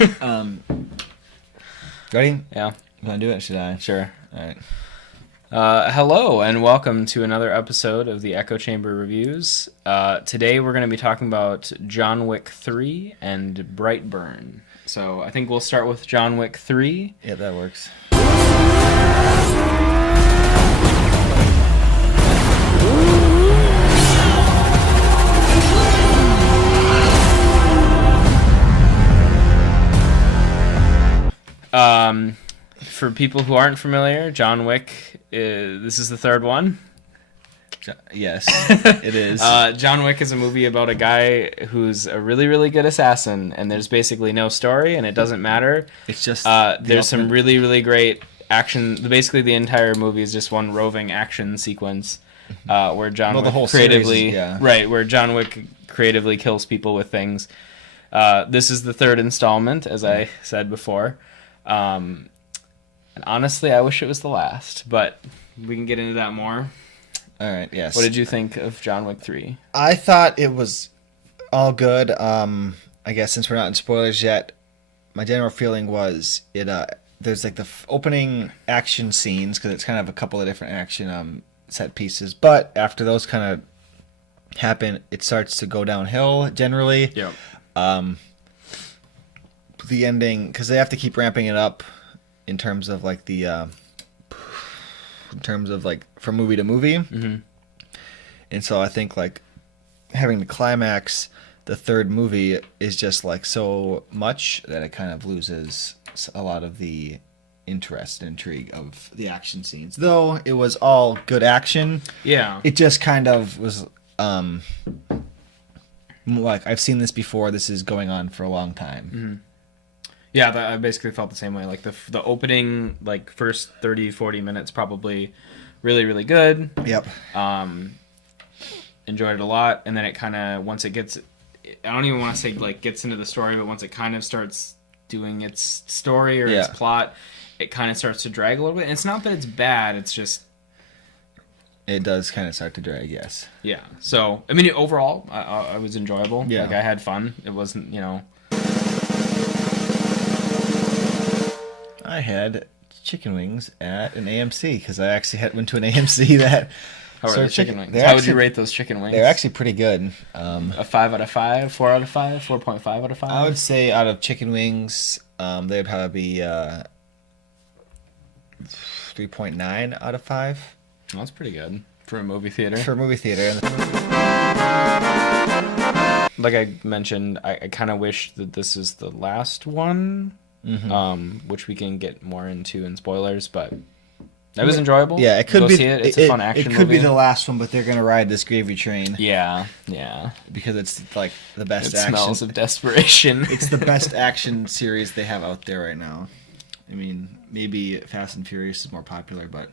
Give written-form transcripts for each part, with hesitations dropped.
Ready? Yeah. You want to do it? Should I? Sure. All right. Hello and welcome to another episode of the Echo Chamber Reviews. Today we're going to be talking about John Wick 3 and Brightburn. So I think we'll start with John Wick 3. Yeah, that works. For people who aren't familiar, John Wick, this is the third one. Yes, it is. John Wick is a movie about a guy who's a really, really good assassin, and there's basically no story, and it doesn't matter. It's just there's some really, really great action. Basically, the entire movie is just one roving action sequence where John Wick creatively, where John Wick creatively kills people with things. This is the third installment, as I said before. And honestly, I wish it was the last, but we can get into that more. All right, yes. What did you think of John Wick 3? I thought it was all good. I guess since we're not in spoilers yet, my general feeling was there's like the opening action scenes, because it's kind of a couple of different action set pieces, but after those kind of happen, it starts to go downhill generally. Yeah. The ending, because they have to keep ramping it up in terms of like from movie to movie. Mm-hmm. And so I think like having the climax, the third movie, is just like so much that it kind of loses a lot of the interest and intrigue of the action scenes. Though it was all good action. Yeah. It just kind of was like, I've seen this before. This is going on for a long time. Mm-hmm. Yeah, I basically felt the same way. Like the opening, like first 30, 40 minutes, probably really, really good. Yep. Enjoyed it a lot, and then it kind of, once it gets, I don't even want to say like gets into the story, but once it kind of starts doing its story or its plot, it kind of starts to drag a little bit. And it's not that it's bad; it's just it does kind of start to drag. Yes. Yeah. So I mean, overall, I was enjoyable. Yeah. Like I had fun. It wasn't, I had chicken wings at an AMC, because I actually went to an AMC that. How are the chicken wings? How would you rate those chicken wings? They're actually pretty good. A 5 out of 5, 4 out of 5, 4.5 out of 5. I would say out of chicken wings, they'd probably be 3.9 out of 5. Well, that's pretty good for a movie theater. For a movie theater. Like I mentioned, I kind of wish that this is the last one. Mm-hmm. Which we can get more into in spoilers, but that was enjoyable. Yeah, it could be. See it. It's a fun action movie. It could be the last one, but they're gonna ride this gravy train. Yeah, because it's like the best. It smells of desperation. It's the best action series they have out there right now. I mean, maybe Fast and Furious is more popular, but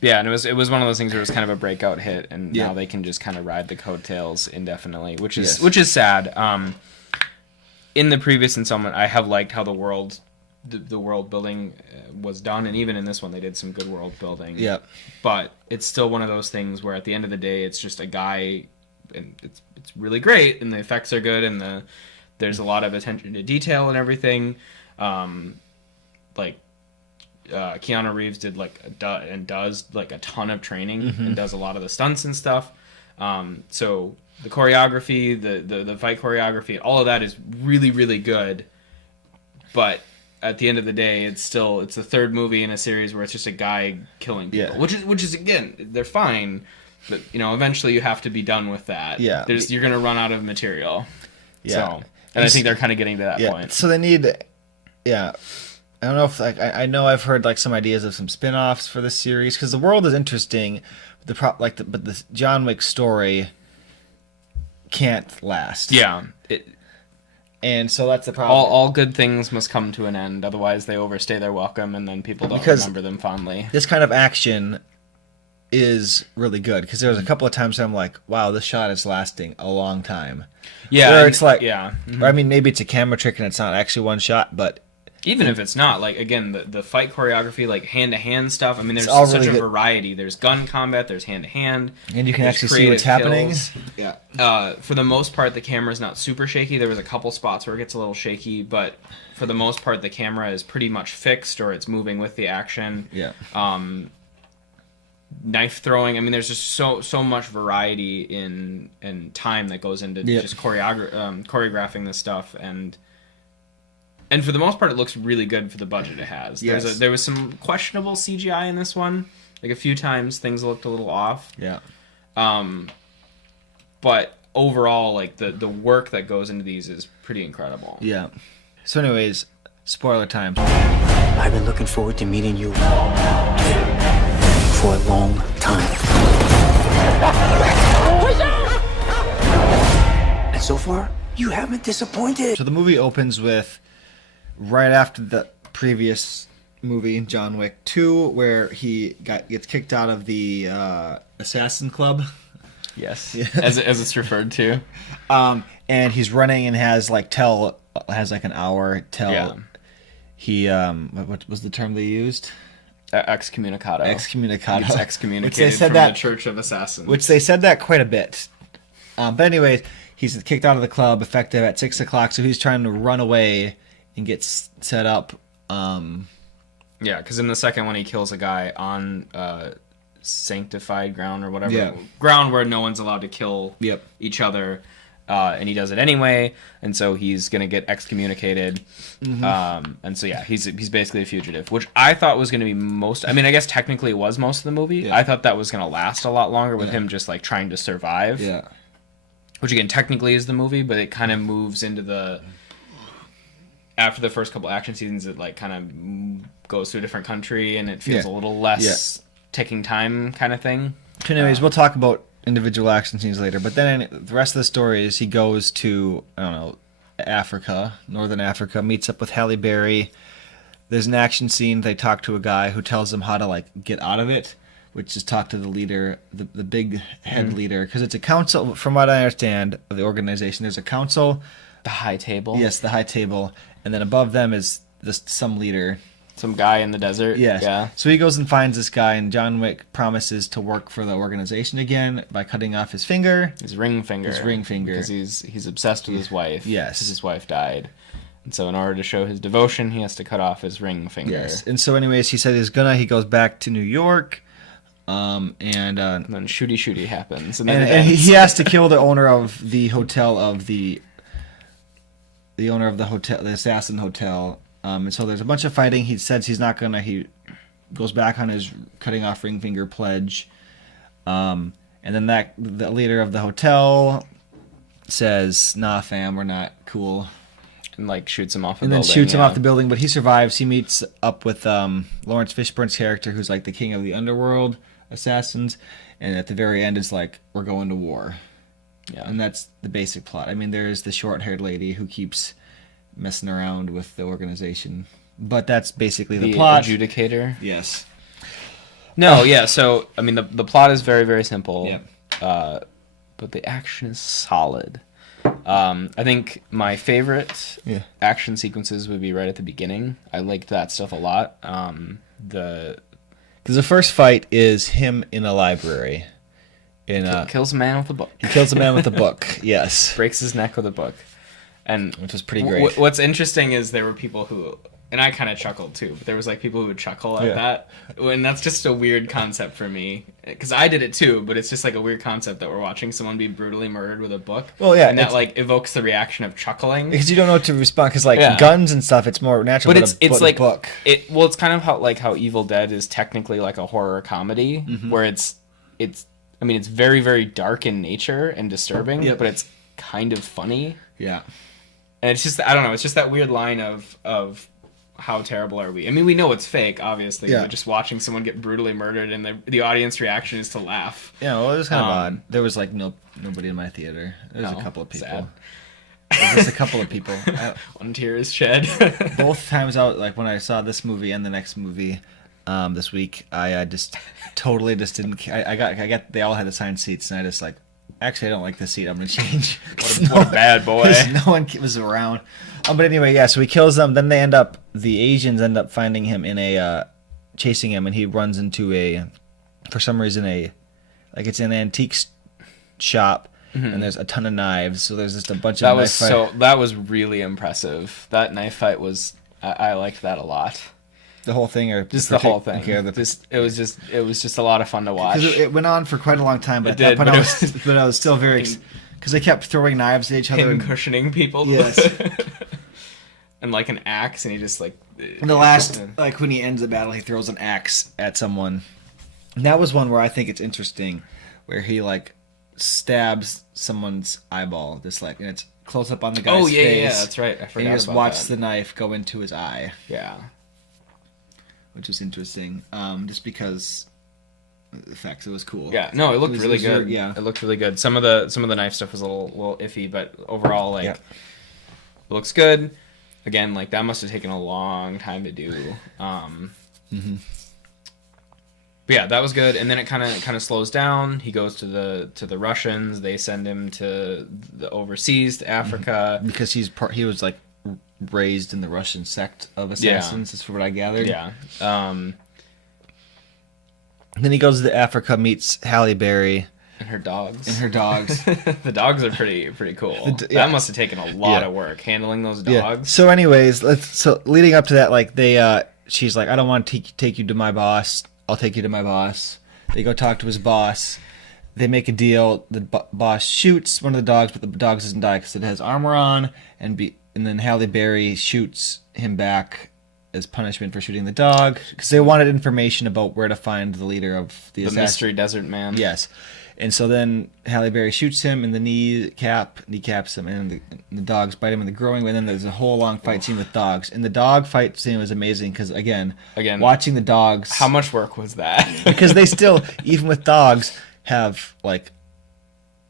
yeah, and it was one of those things where it was kind of a breakout hit, and now they can just kind of ride the coattails indefinitely, which is sad. In the previous installment, I have liked how the world building was done, and even in this one, they did some good world building. Yep. But it's still one of those things where at the end of the day, it's just a guy, and it's really great, and the effects are good, and there's a lot of attention to detail and everything. Keanu Reeves did does a ton of training and does a lot of the stunts and stuff. So the choreography, the fight choreography, all of that is really, really good. But at the end of the day, it's the third movie in a series where it's just a guy killing people, which is again, they're fine, but eventually you have to be done with that. Yeah, you're gonna run out of material. Yeah, so, and I think they're kind of getting to that point. So they need, I don't know if I know I've heard some ideas of some spin-offs for this series, because the world is interesting, but the John Wick story can't last. Yeah. And so that's the problem. All good things must come to an end, otherwise they overstay their welcome, and then people don't remember them fondly. This kind of action is really good, because there was a couple of times I'm like, wow, this shot is lasting a long time. Yeah. Where it's like, Mm-hmm. I mean, maybe it's a camera trick and it's not actually one shot, but Even if it's not, like, again, the fight choreography, like, hand-to-hand stuff, I mean, there's all such really a good. variety. There's gun combat, there's hand-to-hand. And you can there's actually see what's creative happening. kills. Yeah. For the most part, the camera's not super shaky. There was a couple spots where it gets a little shaky, but for the most part, the camera is pretty much fixed, or it's moving with the action. Yeah. Knife throwing. I mean, there's just so much variety in time that goes into just choreographing this stuff, and for the most part, it looks really good for the budget it has. Yes. There was some questionable CGI in this one. Like, a few times things looked a little off. Yeah. But overall, like, the work that goes into these is pretty incredible. Yeah. So anyways, spoiler time. I've been looking forward to meeting you for a long time. And so far, you haven't disappointed. So the movie opens with right after the previous movie, John Wick 2, where he gets kicked out of the assassin club. Yes, as it's referred to. And he's running and has like an hour till he what was the term they used? Excommunicado. Excommunicado. He's excommunicated Which they said from that, the Church of Assassins. Which they said that quite a bit. But anyways, he's kicked out of the club effective at 6 o'clock, so he's trying to run away and get set up. Yeah, because in the second one, he kills a guy on sanctified ground or whatever. Ground where no one's allowed to kill each other. And he does it anyway, and so he's gonna get excommunicated. And so he's basically a fugitive, which I thought was gonna be most. I mean, I guess technically it was most of the movie. Yeah. I thought that was gonna last a lot longer with him just like trying to survive. Yeah. Which again, technically is the movie, but it kind of moves into the. After the first couple action seasons, it like kind of goes to a different country, and it feels a little less taking time kind of thing. So anyways, we'll talk about individual action scenes later, but then the rest of the story is he goes to, I don't know, Africa, northern Africa, meets up with Halle Berry. There's an action scene. They talk to a guy who tells them how to like get out of it, which is talk to the leader, the big head leader, because it's a council. From what I understand of the organization, there's a council, The High Table. yes, the high table, and then above them is some leader. Some guy in the desert. Yes. Yeah. So he goes and finds this guy, and John Wick promises to work for the organization again by cutting off his finger. His ring finger. Because he's obsessed with his wife. Yes. Because his wife died. And so in order to show his devotion, he has to cut off his ring finger. Yes. And so anyways, he said he goes back to New York, and And then shooty happens. And and, then and he has to kill the owner of the hotel the owner of the hotel, the assassin hotel. And so there's a bunch of fighting. He says he's not gonna. He goes back on his cutting off ring finger pledge. And then the leader of the hotel says, "Nah, fam, we're not cool." and like shoots him off a And then building. shoots him off the building, but he survives. He meets up with Lawrence Fishburne's character, who's like the king of the underworld assassins. And at the very end, it's like, we're going to war. Yeah. And that's the basic plot. I mean, there's the short-haired lady who keeps messing around with the organization. But that's basically the plot. Adjudicator. Yes. No, yeah, so, I mean, the plot is very, very simple. Yeah. But the action is solid. I think my favorite action sequences would be right at the beginning. I liked that stuff a lot. Because the first fight is him in a library. Kills a man with a book. He kills a man with a book, yes. Breaks his neck with a book. And which was pretty great. What's interesting is there were people who, and I kind of chuckled too, but there was like people who would chuckle at that. And that's just a weird concept for me. Because I did it too, but it's just like a weird concept that we're watching someone be brutally murdered with a book. Well, yeah. And that like evokes the reaction of chuckling. Because you don't know what to respond. Because like guns and stuff, it's more natural. But it's like a book. It's kind of how Evil Dead is technically like a horror comedy, where it's I mean, it's very, very dark in nature and disturbing, but it's kind of funny. Yeah. And it's just, I don't know, it's just that weird line of how terrible are we? I mean, we know it's fake, obviously, but just watching someone get brutally murdered and the audience reaction is to laugh. Yeah, well, it was kind of odd. There was like nobody in my theater. There was a couple of people. Sad. Just a couple of people. One tear is shed. Both times out, like when I saw this movie and the next movie this week, I just totally just didn't. I got. They all had assigned seats, and I just like Actually, I don't like this scene. I'm gonna change. What a bad boy. 'Cause no one was around. But anyway, yeah. So he kills them. Then the Asians end up finding him in chasing him, and he runs into for some reason it's an antique shop, and there's a ton of knives. So there's just a bunch of knife fight. That was really impressive. That knife fight was I liked that a lot. The whole thing, or Just the whole thing. Okay, It was just a lot of fun to watch. because it went on for quite a long time, but It did, but I was still very because they kept throwing knives at each other. Pin cushioning people. Yes. And like an axe, and he just like. In the last, like when he ends the battle, he throws an axe at someone. And that was one where I think it's interesting, where he like stabs someone's eyeball, just like, and it's close up on the guy's face. Yeah, that's right. I forgot And you just about watch that. the knife go into his eye, Yeah. which was interesting. Just because the effects, it was cool. Yeah, no, it looked really good. Yeah, It looked really good. Some of the knife stuff was a little iffy, but overall, like, Yeah. it looks good. Again, like that must have taken a long time to do. But yeah, that was good. And then it kind of slows down. He goes to the Russians. They send him to the overseas to Africa. because he was like raised in the Russian sect of assassins. Is what I gathered. Yeah. Then he goes to Africa, meets Halle Berry And her dogs. The dogs are pretty cool. yeah. That must have taken a lot of work handling those dogs. So, anyways, leading up to that, like she's like, I don't want to take you to my boss. I'll take you to my boss. They go talk to his boss. They make a deal. The boss shoots one of the dogs, but the dog doesn't die because it has armor on. And then Halle Berry shoots him back as punishment for shooting the dog because they wanted information about where to find the leader of the Mystery Desert Man. Yes. And so then Halle Berry shoots him in the kneecaps him, and the dogs bite him in the groin. And then there's a whole long fight scene with dogs. And the dog fight scene was amazing because, again, watching the dogs... How much work was that? because they still, even with dogs, have, like,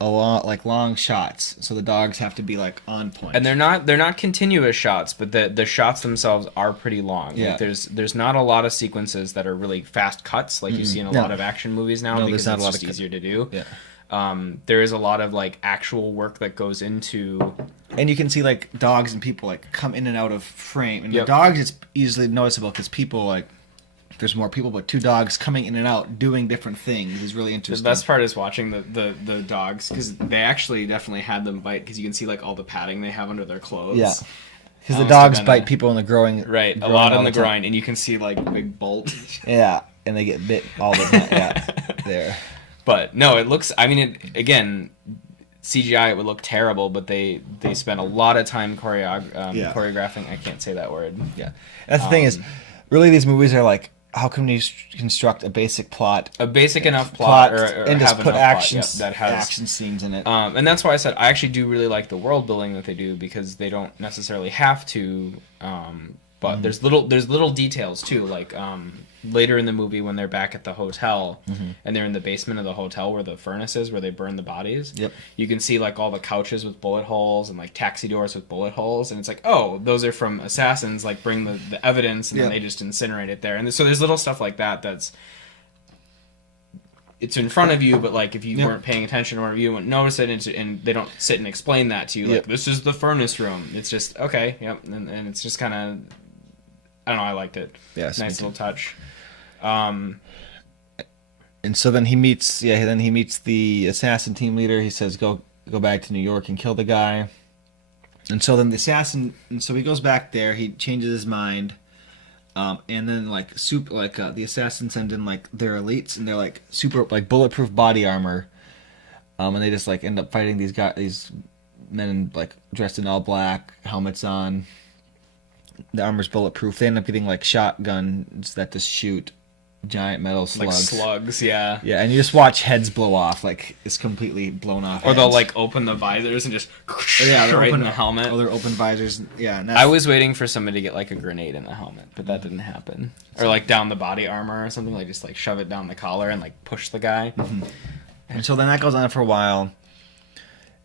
long shots. So the dogs have to be, like, on point. And they're not continuous shots, but the shots themselves are pretty long. Yeah. Like there's not a lot of sequences that are really fast cuts like you see in a lot of action movies now because it's just easier to do. Yeah. There is a lot of like actual work that goes into, and you can see like dogs and people like come in and out of frame. And the dogs, it's easily noticeable because people like there's more people, but two dogs coming in and out doing different things is really interesting. The best part is watching the dogs because they actually definitely had them bite because you can see like all the padding they have under their clothes. Yeah. Because the dogs bite people in the groin. Right, a lot in the groin, and you can see like a big bolt. Yeah, and they get bit all the time. Yeah, there. But no, it looks. I mean, again, CGI it would look terrible, but they spent a lot of time choreographing. I can't say that word. Yeah, that's the thing is, really these movies are like, how can we construct a basic plot, enough plot, or and just put action scenes in it. And that's why I said I actually do really like the world building that they do because they don't necessarily have to. But there's little details too, like later in the movie when they're back at the hotel and they're in the basement of the hotel where the furnace is where they burn the bodies. Yep. You can see like all the couches with bullet holes and like taxi doors with bullet holes, and it's like, oh, those are from assassins. Like bring the evidence, and then they just incinerate it there. And so there's little stuff like that that's. It's in front of you, but like if you weren't paying attention or you wouldn't notice it, and they don't sit and explain that to you, like this is the furnace room. It's just okay, and it's just kind of, I don't know, I liked it. Yes, nice little touch. And so then he meets the assassin team leader. He says, "Go back to New York and kill the guy." And so then so he goes back there. He changes his mind. And then the assassins send in like their elites and they're like super like bulletproof body armor, and they just like end up fighting these men like dressed in all black, helmets on. The armor's bulletproof. They end up getting like shotguns that just shoot giant metal slugs. Like slugs, yeah. Yeah, and you just watch heads blow off, like it's completely blown off. Or they'll like open the visors and just right in the helmet. Oh, they're open visors. Yeah. I was waiting for somebody to get like a grenade in the helmet, but that didn't happen. Or like down the body armor or something, like just like shove it down the collar and like push the guy. And so then that goes on for a while.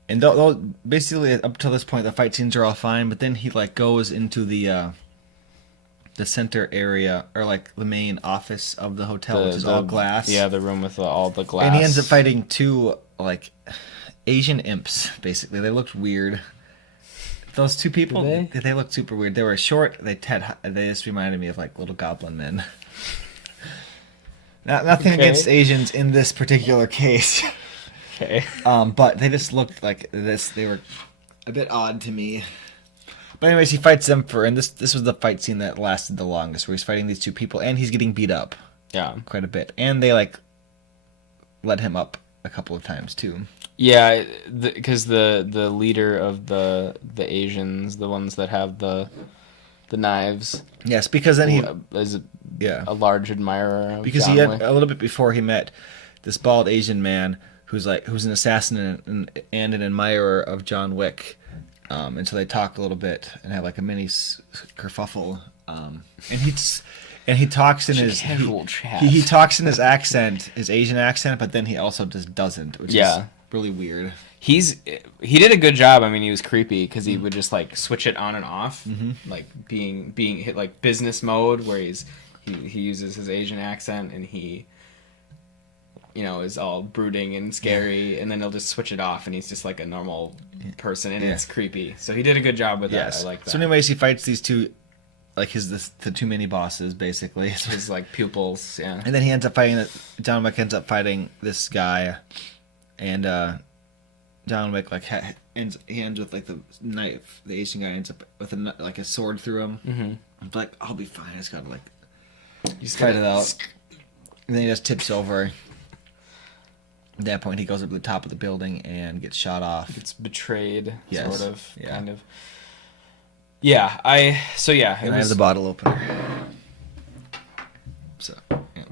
And basically up to this point, the fight scenes are all fine. But then he like goes into the center area or like the main office of the hotel, which is all glass. Yeah, the room with all the glass. And he ends up fighting two like Asian imps, basically. They looked weird. Those two people, Did they looked super weird. They were short. They just reminded me of like little goblin men. Nothing against Asians in this particular case. Okay. But they just looked like this. They were a bit odd to me. But anyways, he fights them and this was the fight scene that lasted the longest, where he's fighting these two people and he's getting beat up. Yeah. Quite a bit. And they like let him up a couple of times too. Yeah, because the leader of the Asians, the ones that have the knives. Yes, because then he is a large admirer of because John he had Wick. a little bit before he met this bald Asian man who's an assassin and an admirer of John Wick, and so they talk a little bit and have like a mini kerfuffle, and he talks in his he talks in his accent, his Asian accent, but then he also just doesn't, which is really weird. He did a good job. I mean, he was creepy because he would just like switch it on and off, like being hit like business mode where he uses his Asian accent and he, is all brooding and scary, and then he'll just switch it off and he's just like a normal person, and it's creepy. So he did a good job with that. I like that. So anyways, he fights these two, like the two mini bosses basically. His like pupils, yeah. And then he ends up fighting. John Wick ends up fighting this guy, and John Wick ends with like the knife. The Asian guy ends up with a sword through him. Mm-hmm. I'm like, I'll be fine. I just gotta fight it out. And then he just tips over. At that point, he goes up to the top of the building and gets shot off. Gets betrayed, yes. sort of, yeah. kind of. Yeah, I have the bottle opener. So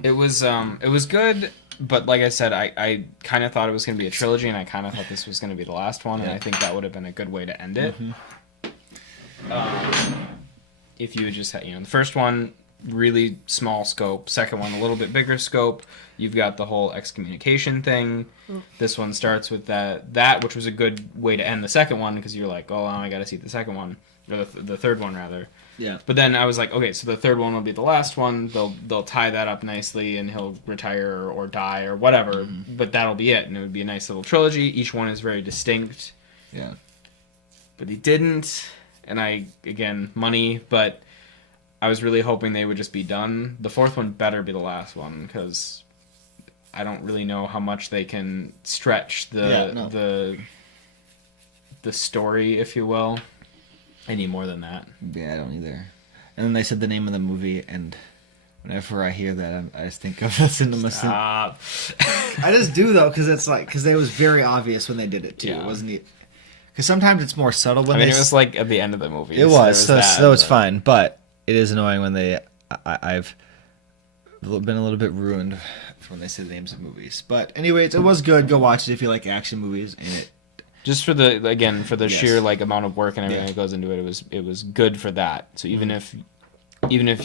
it was good, but like I said, I kind of thought it was going to be a trilogy, and I kind of thought this was going to be the last one, and I think that would have been a good way to end it. If you just had, the first one, really small scope. Second one, a little bit bigger scope. You've got the whole excommunication thing. This one starts with that, which was a good way to end the second one, because you're like, oh, I got to see the second one, or the third one rather. Yeah. But then I was like, okay, so the third one will be the last one. They'll tie that up nicely, and he'll retire or die or whatever. But that'll be it, and it would be a nice little trilogy. Each one is very distinct. Yeah. But he didn't, and money, but I was really hoping they would just be done. The fourth one better be the last one, because I don't really know how much they can stretch the story, if you will, any more than that. Yeah, I don't either. And then they said the name of the movie, and whenever I hear that, I just think of the cinema. Stop. I just do though, because it was very obvious when they did it too. Yeah. It wasn't. Because sometimes it's more subtle when it was like at the end of the movie. It was, so it's fine, but it is annoying when I've been a little bit ruined when they say the names of movies. But anyways, it was good. Go watch it if you like action movies. And it just for the sheer amount of work and everything that goes into it, it was good for that. So even if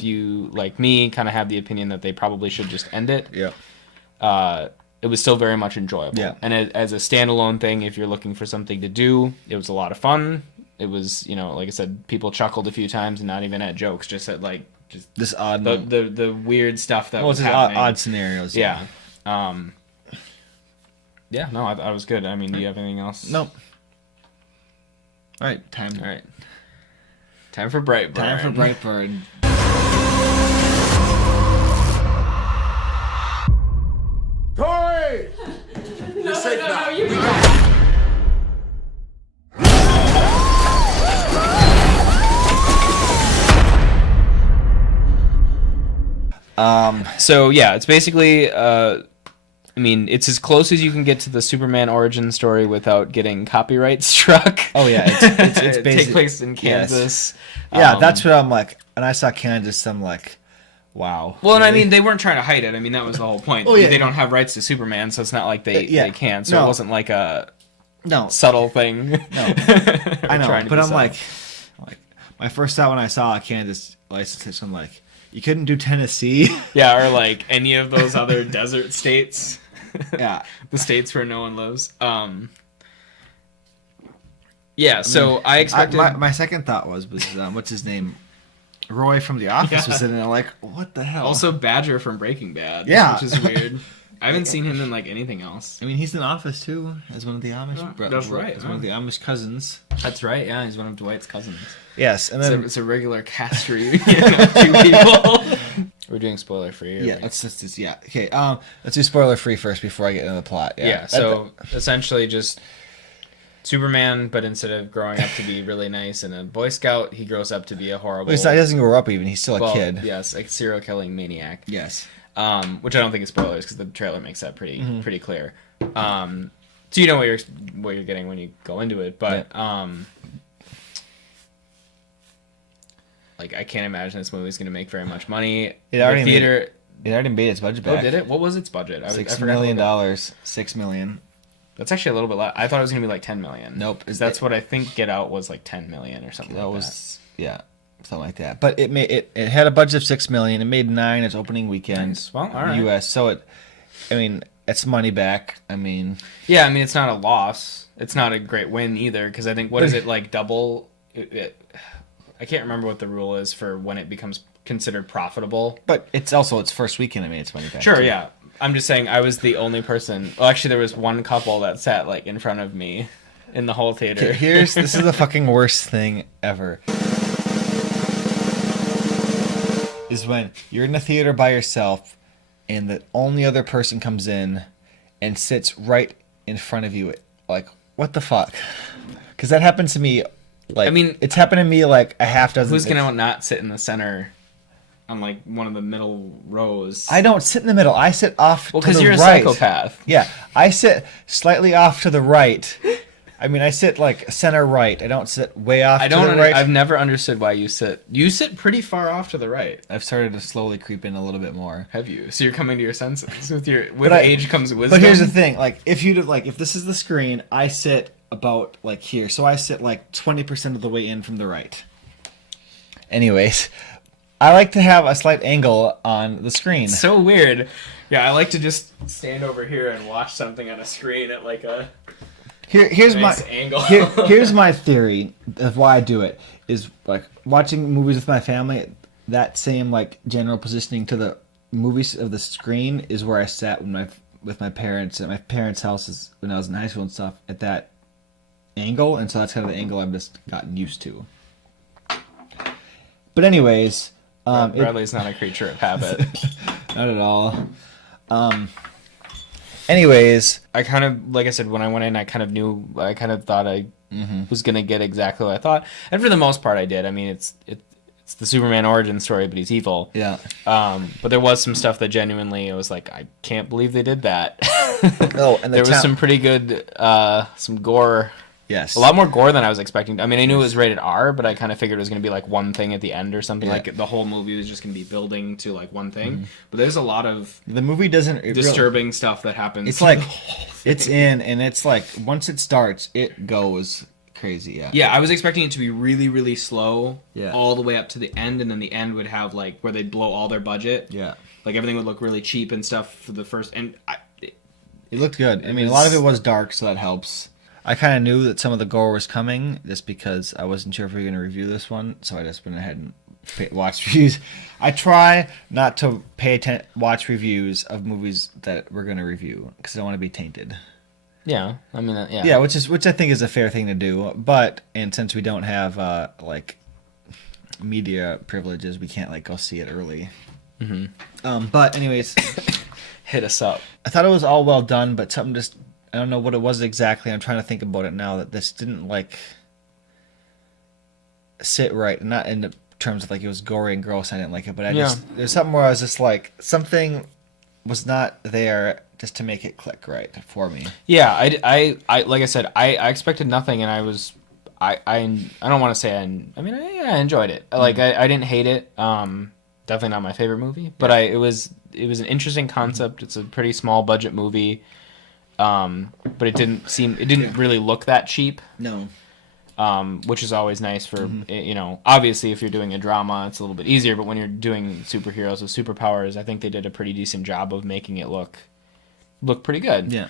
you, like me, kind of have the opinion that they probably should just end it, it was still very much enjoyable. Yeah. And as a standalone thing, if you're looking for something to do, it was a lot of fun. It was, like I said, people chuckled a few times, and not even at jokes, just at just this odd the weird stuff that was happening. Odd scenarios. Yeah. I was good. I mean, do you have anything else? Nope. All right, time for Brightburn. Time for Brightburn. Tori! You're safe now. You So yeah, it's basically it's as close as you can get to the Superman origin story without getting copyright struck. Oh yeah, it's basically take place in Kansas. Yes. Yeah, that's what I'm like. And I saw Kansas, I'm like, wow. Well, really? And they weren't trying to hide it. That was the whole point. Oh, yeah. They don't have rights to Superman, so it's not like they can. So it wasn't like a subtle thing. No, I know. But I'm like, my first thought when I saw a Kansas license, I'm like, you couldn't do Tennessee? Yeah, or like any of those other desert states. Yeah. The states where no one lives. Yeah, so I expected... My second thought was what's his name? Roy from The Office was in it, and I'm like, what the hell? Also Badger from Breaking Bad. Yeah. Which is weird. I haven't seen him in like anything else. I mean, he's in Office too, as one of the Amish. That's right. As one of the Amish cousins. That's right. Yeah, he's one of Dwight's cousins. Yes, and then It's a regular cast reunion of two people. We're doing spoiler free. yeah, let's just yeah. Okay, let's do spoiler free first before I get into the plot. Yeah. So essentially, just Superman, but instead of growing up to be really nice and a Boy Scout, he grows up to be a horrible. Well, he doesn't grow up even. He's still a kid. Yes, a serial killing maniac. Yes. Which I don't think is spoilers because the trailer makes that pretty clear. So you know what you're getting when you go into it, but like I can't imagine this movie's going to make very much money. It already made its budget back. Oh, did it? What was its budget? $6 million. $6 million. That's actually a little bit less. I thought it was going to be like 10 million. Nope. Because that's what I think Get Out was, like 10 million or something. That was yeah, something like that. But it had a budget of $6 million. It made $9 million its opening weekend. Nice. Well, all right. U.S. So it's money back. I mean, yeah. I mean, it's not a loss. It's not a great win either. Because I think what is it like double? I can't remember what the rule is for when it becomes considered profitable. But it's also its first weekend. I mean, it's money back. Sure. Too. Yeah. I'm just saying I was the only person. Well, actually, there was one couple that sat like in front of me in the whole theater. Okay, this is the fucking worst thing ever. Is when you're in a theater by yourself and the only other person comes in and sits right in front of you. Like, what the fuck? Because that happens to me. Like, I mean, it's happened to me like a half dozen. Who's gonna not sit in the center on like one of the middle rows? I don't sit in the middle. I sit off to the right. Well, because you're a psychopath. Yeah, I sit slightly off to the right. I mean, I sit like center right. I don't sit way off to the right. I've never understood why you sit. You sit pretty far off to the right. I've started to slowly creep in a little bit more. Have you? So you're coming to your senses. With age comes wisdom. But here's the thing: like, if this is the screen, I sit about like here, so I sit like 20% of the way in from the right. Anyways, I like to have a slight angle on the screen. It's so weird. Yeah, I like to just stand over here and watch something on a screen at like a here's nice my angle. Here's my theory of why I do it is like watching movies with my family. That same like general positioning to the movies of the screen is where I sat with my parents at my parents' houses when I was in high school and stuff at that angle, and so that's kind of the angle I've just gotten used to. But anyways, Bradley's not a creature of habit. Not at all. Anyways, I kind of, like I said, when I went in, I kind of thought I was gonna get exactly what I thought, and for the most part, I did. I mean, it's the Superman origin story, but he's evil. Yeah. But there was some stuff that genuinely, I was like, I can't believe they did that. Oh, and there was some pretty good, some gore. Yes. A lot more gore than I was expecting. I mean, I knew it was rated R, but I kind of figured it was going to be like one thing at the end or something. Yeah. Like the whole movie was just going to be building to like one thing. But there's a lot of the movie doesn't disturbing stuff that happens. It's like it's in, and it's like once it starts, it goes crazy. Yeah. Yeah, I was expecting it to be really, really slow. Yeah. All the way up to the end, and then the end would have like where they'd blow all their budget. Yeah. Like everything would look really cheap and stuff for the first. And it looked good. I mean, a lot of it was dark, so that helps. I kind of knew that some of the gore was coming just because I wasn't sure if we were going to review this one, so I just went ahead and watched reviews. I try not to watch reviews of movies that we're going to review because I don't want to be tainted. Yeah, I mean, yeah. Yeah, which I think is a fair thing to do, but since we don't have like media privileges, we can't like go see it early. Mm-hmm. But anyways, hit us up. I thought it was all well done, but something just. I don't know what it was exactly. I'm trying to think about it now that this didn't like sit right. Not in the terms of like it was gory and gross. I didn't like it, but there's something where I was just like something was not there just to make it click right for me. Yeah, I like I said, I expected nothing, and I don't want to say I enjoyed it. Like I didn't hate it. Definitely not my favorite movie, but it was an interesting concept. It's a pretty small budget movie. But it didn't really look that cheap. No. Which is always nice for, obviously if you're doing a drama, it's a little bit easier, but when you're doing superheroes with superpowers, I think they did a pretty decent job of making it look pretty good. Yeah.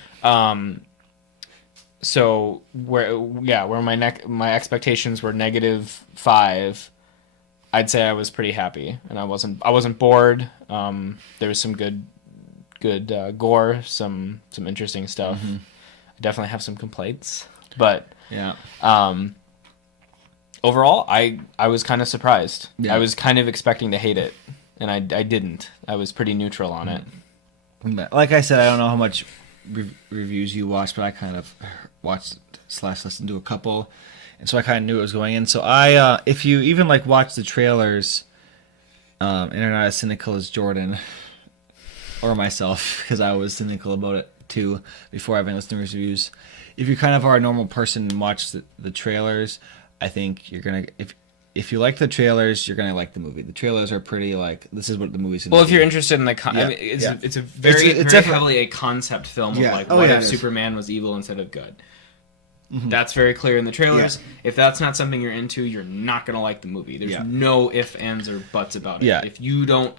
So where my expectations were -5, I'd say I was pretty happy, and I wasn't bored. There was some good gore, some interesting stuff. Mm-hmm. I definitely have some complaints, but Yeah. Overall, I was kind of surprised. Yeah. I was kind of expecting to hate it, and I didn't. I was pretty neutral on it. Like I said, I don't know how much reviews you watched, but I kind of watched / listened to a couple, and so I kind of knew it was going in. So I, if you even like watch the trailers, and are not as cynical as Jordan or myself, because I was cynical about it too before I've been listening to reviews. If you kind of are a normal person and watch the trailers, I think you're gonna if you like the trailers, you're gonna like the movie. The trailers are pretty like this is what the movie's gonna Well, be. if you're interested in the I mean, it's a very heavily a concept film of like what if Superman was evil instead of good. Mm-hmm. That's very clear in the trailers. Yeah. If that's not something you're into, you're not gonna like the movie. There's no ifs, ands, or buts about it. Yeah. If you don't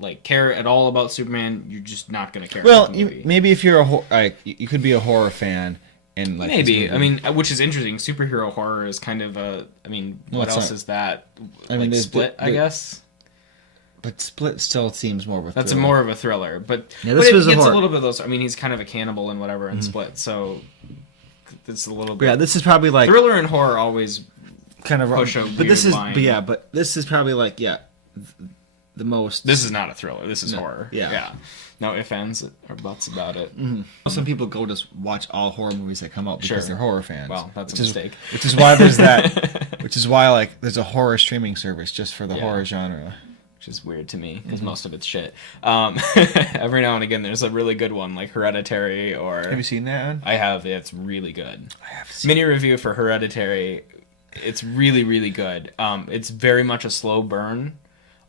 like care at all about Superman, you're just not gonna care. Well, about the movie. maybe if you're you could be a horror fan. And like maybe I mean, which is interesting. Superhero horror is kind of a. I mean, what else is that? I mean, Split, I guess. But Split still seems more of a. That's more of a thriller, but yeah, this was it gets a little bit of those. I mean, he's kind of a cannibal and whatever in Split, so it's a little bit. Yeah, this is probably like thriller and horror always kind of push a but this is line. but this is probably like the most. This is not a thriller. This is horror. Yeah. No ifs, ands, or buts about it. Mm-hmm. Some people go to watch all horror movies that come out because they're horror fans. Well, that's a mistake. Which is why there's that. Which is why like there's a horror streaming service just for the horror genre. Which is weird to me because most of it's shit. Every now and again, there's a really good one like Hereditary or. Have you seen that one? I have. It's really good. I have seen. Mini review for Hereditary. It's really really good. It's very much a slow burn.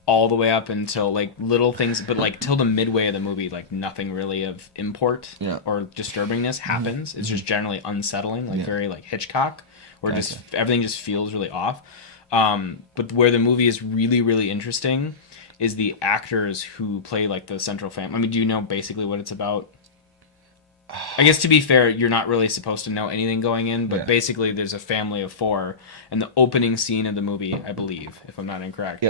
All the way up until like little things, but like till the midway of the movie, like nothing really of import or disturbingness happens. It's just generally unsettling, like very like Hitchcock, where just everything just feels really off. But where the movie is really really interesting is the actors who play like the central family. I mean, do you know basically what it's about? I guess to be fair, you're not really supposed to know anything going in, but basically there's a family of 4, and the opening scene of the movie, I believe, if I'm not incorrect,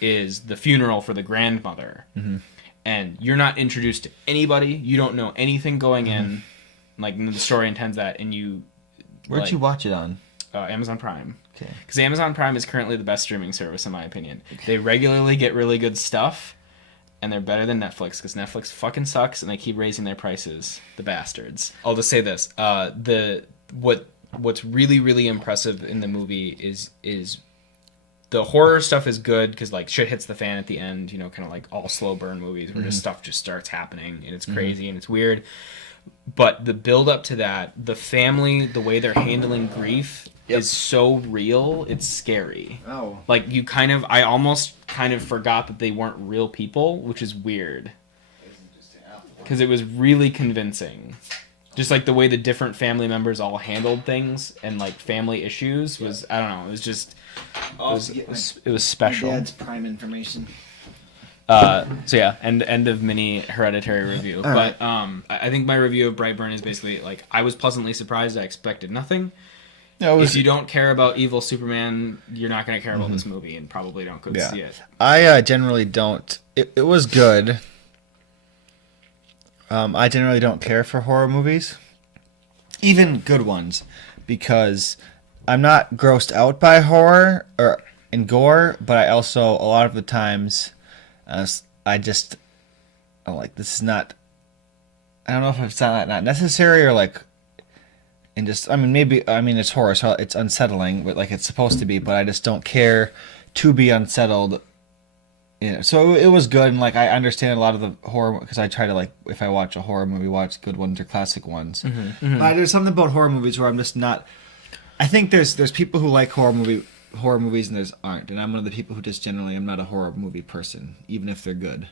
is the funeral for the grandmother. Mm-hmm. And you're not introduced to anybody. You don't know anything going in. Like, the story intends that, and you... Where'd you watch it on? Amazon Prime. Okay. Because Amazon Prime is currently the best streaming service, in my opinion. They regularly get really good stuff, and they're better than Netflix, because Netflix fucking sucks, and they keep raising their prices. The bastards. I'll just say this. What's really, really impressive in the movie is the horror stuff is good, because, like, shit hits the fan at the end, you know, kind of like all slow burn movies, where just stuff just starts happening, and it's crazy, and it's weird. But the build-up to that, the family, the way they're handling grief... is so real, it's scary. Oh. Like, I almost kind of forgot that they weren't real people, which is weird. Because it was really convincing. Just, like, the way the different family members all handled things and, like, family issues was, I don't know, it was just... It was special. Yeah, it's Prime information. So yeah, end of mini Hereditary review. But I think my review of Brightburn is basically, like, I was pleasantly surprised. I expected nothing. No, if you don't care about evil Superman, you're not going to care about this movie, and probably don't go see it. I generally don't. It was good. I generally don't care for horror movies, even good ones, because I'm not grossed out by horror and gore, but I also a lot of the times I'm like, this is not. I don't know if it's not necessary or like. And just, I mean, it's horror, so it's unsettling, but like it's supposed to be, but I just don't care to be unsettled. You know, so it was good, and like I understand a lot of the horror, because I try to, like, if I watch a horror movie, watch good ones or classic ones. But there's something about horror movies where I'm just not. I think there's people who like horror movies and there's aren't, and I'm one of the people who just generally am not a horror movie person, even if they're good.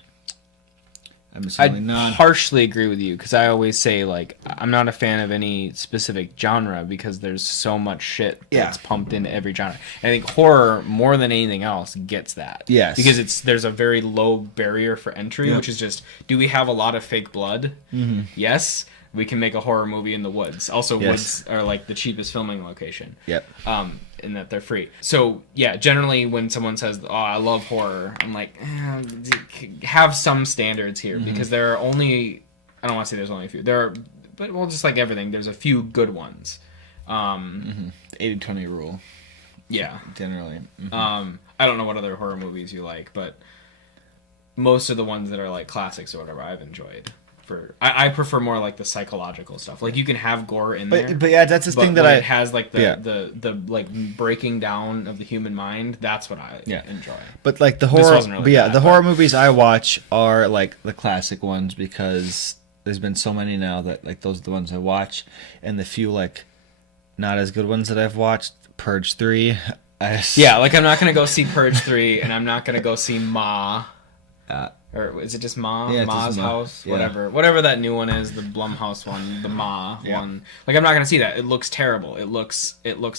I partially agree with you, because I always say, like, I'm not a fan of any specific genre because there's so much shit that's pumped into every genre. And I think horror, more than anything else, gets that. Yes. Because there's a very low barrier for entry, which is just, do we have a lot of fake blood? Mm-hmm. Yes. We can make a horror movie in the woods. Also, Yes. woods are like the cheapest filming location. Yep. In that they're free. So yeah, generally when someone says, "Oh, I love horror," I'm like, have some standards here because there are only. I don't want to say there's only a few. There are, but well, just like everything, there's a few good ones. 80-20 rule. Yeah. Generally. I don't know what other horror movies you like, but most of the ones that are like classics or whatever, I've enjoyed. I prefer more like the psychological stuff. Like you can have gore in there, But yeah, that's the thing that it has like the like breaking down of the human mind. That's what I enjoy. But like the horror, wasn't really bad, the horror movies I watch are like the classic ones because there's been so many now that like those are the ones I watch, and the few like not as good ones that I've watched, Purge 3. Yeah, like I'm not gonna go see Purge 3, and I'm not gonna go see Ma. Or is it just Ma? Yeah, Ma's just Ma. House? Yeah. Whatever that new one is, the Blumhouse one, the Ma one. Like I'm not gonna see that. It looks terrible. It looks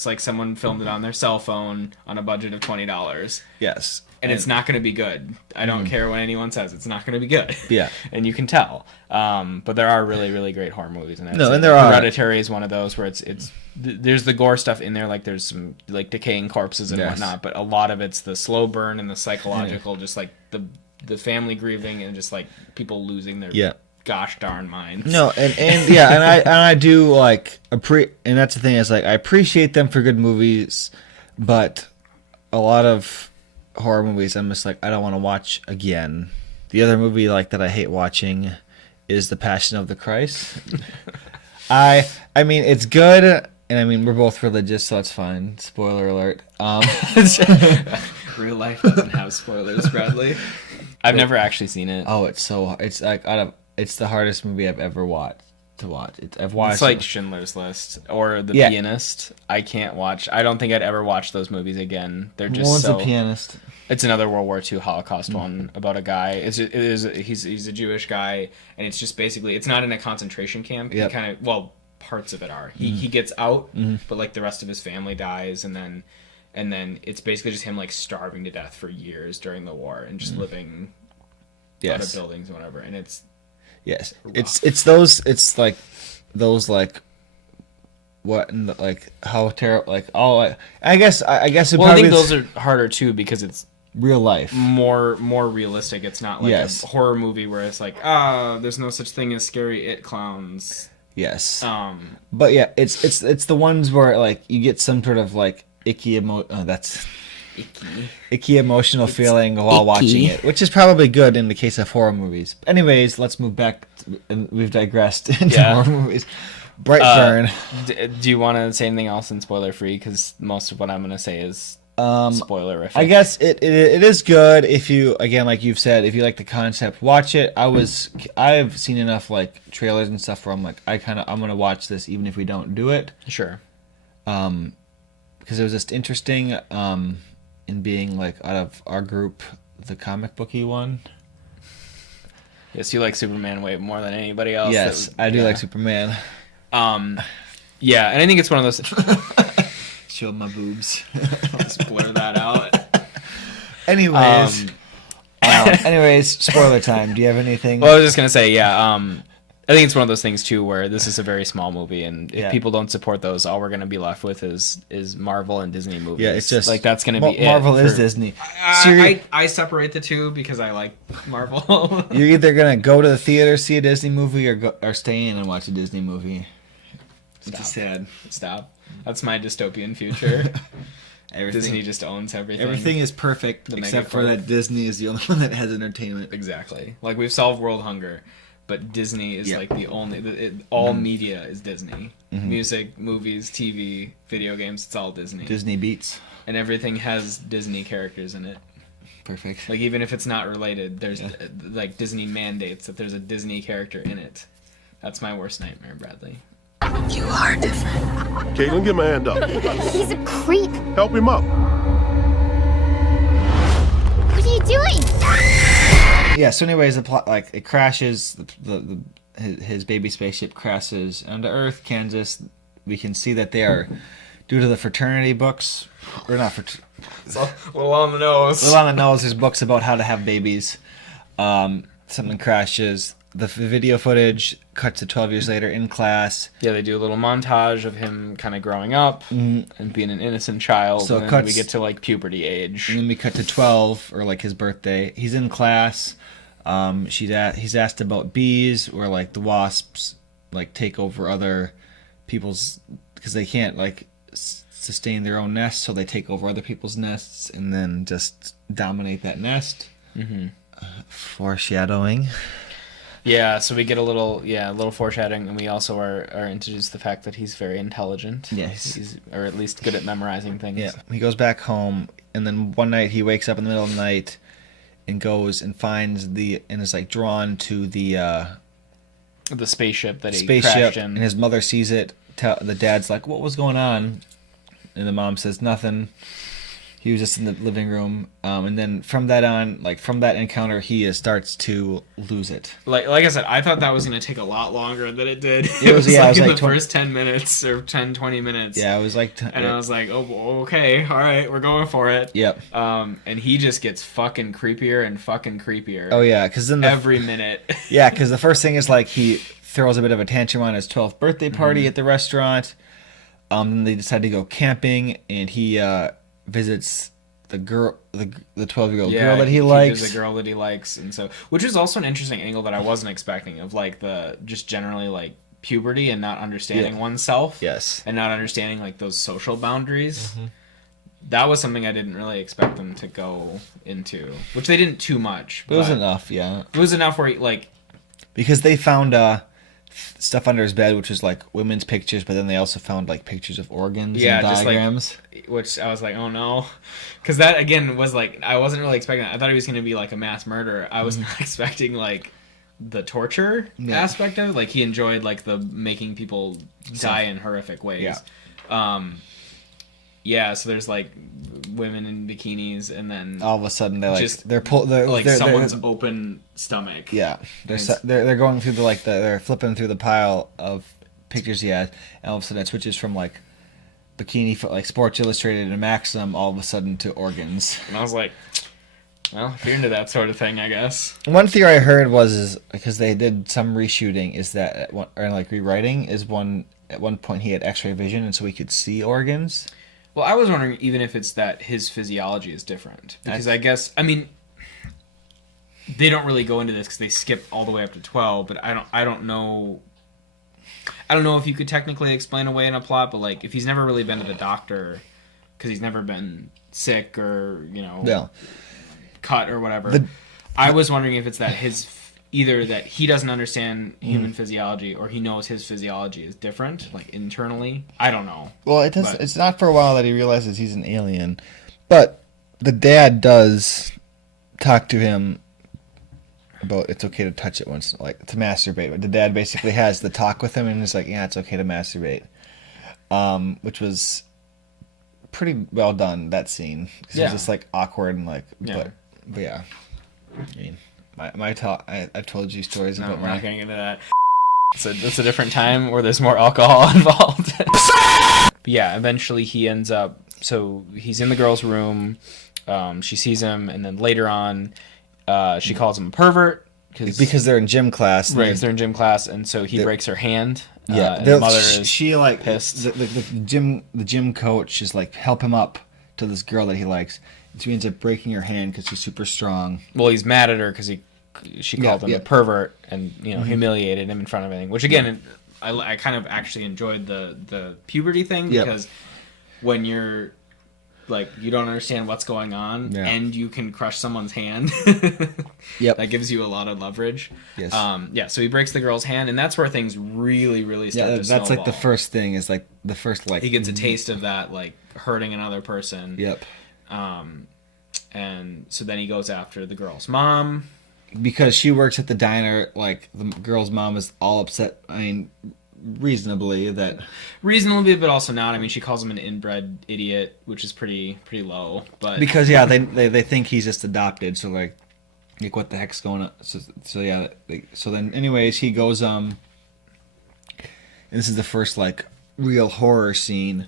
like someone filmed it on their cell phone on a budget of $20. Yes. And it's not gonna be good. I don't care what anyone says. It's not gonna be good. Yeah. And you can tell. But there are really, really great horror movies. And there are. Hereditary is one of those where it's there's the gore stuff in there, like there's some like decaying corpses and whatnot, but a lot of it's the slow burn and the psychological, just like the family grieving and just like people losing their gosh darn minds. No, and yeah, and I do like and that's the thing is like I appreciate them for good movies, but a lot of horror movies I'm just like I don't want to watch again. The other movie like that I hate watching is The Passion of the Christ. I mean it's good. And I mean, we're both religious, so that's fine. Spoiler alert. Real life doesn't have spoilers, Bradley. I've never actually seen it. Oh, it's like it's the hardest movie I've ever watched to watch. I've watched. It's like Schindler's List or The Pianist. I can't watch. I don't think I'd ever watch those movies again. They're just One's so. The Pianist. It's another World War II Holocaust one about a guy. He's a Jewish guy, and it's just basically it's not in a concentration camp. Yep. He kind of parts of it are. He gets out, but like the rest of his family dies, and then it's basically just him like starving to death for years during the war and just living out of buildings and whatever. And it's rough. It's like those like what and like how terrible like I guess I think those are harder too because it's real life more realistic. It's not like a horror movie where it's like there's no such thing as scary it clowns. Yes. But yeah, it's the ones where like you get some sort of like icky emotional feeling while watching it, which is probably good in the case of horror movies. Anyways, let's move back. And we've digressed into horror movies. Brightburn. Do you want to say anything else in spoiler free? Because most of what I'm going to say is spoilerific. I guess it is good if you, again, like you've said, if you like the concept, watch it. I've seen enough like trailers and stuff where I'm like, I'm gonna watch this even if we don't do it. Sure. Because it was just interesting in being like out of our group, the comic booky one. Yes, you like Superman way more than anybody else. Yes, I do like Superman. Yeah, and I think it's one of those. Show my boobs. Let's blur that out. Anyways, spoiler time. Do you have anything? Well, I was just gonna say, I think it's one of those things too where this is a very small movie, and if people don't support those, all we're gonna be left with is Marvel and Disney movies. Yeah, it's just like that's gonna be Marvel is Disney. I separate the two because I like Marvel. You're either gonna go to the theater, see a Disney movie, or stay in and watch a Disney movie. It's sad. Stop. That's my dystopian future. Everything, Disney just owns everything. Everything is perfect except for that Disney is the only one that has entertainment. Exactly. Like we've solved world hunger, but Disney is like the only. All media is Disney. Music, movies, TV, video games. It's all Disney. Disney beats. And everything has Disney characters in it. Perfect. Like even if it's not related, there's like Disney mandates that there's a Disney character in it. That's my worst nightmare, Bradley. You are different. Caitlin, get my hand up. He's a creep. Help him up. What are you doing? Yeah. So, anyways, the plot it crashes. His baby spaceship crashes onto Earth, Kansas. We can see that they are due to the fraternity books, or not a little on the nose. A little on the nose. There's books about how to have babies. Something crashes. the video footage cuts to 12 years later in class. Yeah, they do a little montage of him kind of growing up and being an innocent child. So and then we get to like puberty age. And then we cut to 12, or like his birthday. He's in class. He's asked about bees, or like the wasps like take over other people's, because they can't like sustain their own nests, so they take over other people's nests and then just dominate that nest. Foreshadowing. Yeah, so we get a little foreshadowing, and we also are introduced to the fact that he's very intelligent. Yes. He's, or at least good at memorizing things. Yeah. He goes back home, and then one night he wakes up in the middle of the night and goes and finds and is like drawn to the spaceship that he spaceship, crashed in. and his mother sees it. The dad's like, "What was going on?" And the mom says, "Nothing. He was just in the living room." And then from that encounter, he starts to lose it. Like I said, I thought that was going to take a lot longer than it did. It was like in like the first 10 minutes or 20 minutes. Yeah, it was like... and I was like, oh, okay, all right, we're going for it. Yep. And he just gets fucking creepier and fucking creepier. Oh, yeah, because then... every minute. Yeah, because the first thing is like he throws a bit of a tantrum on his 12th birthday party at the restaurant. Then they decide to go camping, and he visits the 12-year-old girl that he likes. There's a girl that he likes, and so, which is also an interesting angle that I wasn't expecting, of like the just generally like puberty and not understanding oneself. Yes. And not understanding like those social boundaries. That was something I didn't really expect them to go into, which they didn't too much. It was enough, yeah. It was enough where he, like, because they found stuff under his bed, which was like women's pictures, but then they also found like pictures of organs and diagrams. Which I was like, oh no, because that again was like, I wasn't really expecting that. I thought he was going to be like a mass murderer. I was not expecting like the torture aspect of it. Like he enjoyed like the making people die in horrific ways. Yeah. So there's like women in bikinis, and then all of a sudden they're someone's open stomach. Yeah, they're going through they're flipping through the pile of pictures he had, and all of a sudden it switches from like bikini, like Sports Illustrated and Maxim, all of a sudden to organs. And I was like, well, if you're into that sort of thing, I guess. One theory I heard is because they did some reshooting, is that rewriting is at one point he had X-ray vision, and so he could see organs. Well, I was wondering even if it's that his physiology is different, because I guess, I mean, they don't really go into this because they skip all the way up to 12, but I don't know. I don't know if you could technically explain away in a plot, but like if he's never really been to the doctor because he's never been sick or cut or whatever. I was wondering if it's that either that he doesn't understand human physiology, or he knows his physiology is different, like internally. I don't know. Well, it's not for a while that he realizes he's an alien, but the dad does talk to him about it's okay to touch it once, like to masturbate. But the dad basically has the talk with him, and is like, yeah, it's okay to masturbate, which was pretty well done, that scene. Because it was just like awkward and like, but yeah, I mean. My talk. I've told you stories about we're not getting into that. It's a different time where there's more alcohol involved. But yeah, eventually he ends up. So he's in the girl's room. She sees him, and then later on, she calls him a pervert because they're in gym class. Right, they're in gym class, and so he breaks her hand. Yeah, and the mother is pissed. The gym coach is like, help him up to this girl that he likes. So he ends up breaking her hand because she's super strong. Well, he's mad at her because she called him a pervert and humiliated him in front of everything. Which again, I kind of actually enjoyed the puberty thing, because when you're like, you don't understand what's going on and you can crush someone's hand, that gives you a lot of leverage. Yes. So he breaks the girl's hand, and that's where things really start to snowball. That's like the first thing, is like the first like he gets a taste of that, like hurting another person. Yep. And so then he goes after the girl's mom. Because she works at the diner, like, the girl's mom is all upset, I mean, reasonably, but also not. I mean, she calls him an inbred idiot, which is pretty low. But because, they think he's just adopted, so, like what the heck's going on? So then, anyways, he goes, this is the first, like, real horror scene,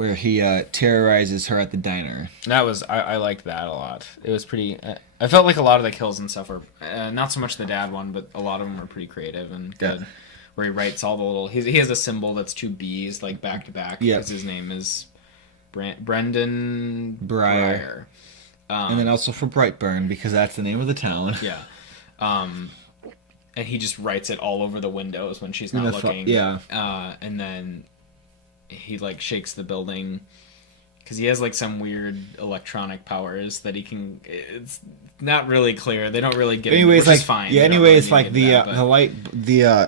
where he terrorizes her at the diner. That was I liked that a lot. It was pretty. I felt like a lot of the kills and stuff were not so much the dad one, but a lot of them were pretty creative and good. Yeah. Where he writes all the little. He has a symbol that's 2 B's like back to back Yeah. because his name is Brendan Breyer. And then also for Brightburn, because that's the name of the town. Yeah. And he just writes it all over the windows when she's In not the looking. yeah. And then he like shakes the building because he has like some weird electronic powers that he can. It's not really clear. They don't really get. Anyways, which like is fine. yeah. They don't Anyways, really like need the that, but the light,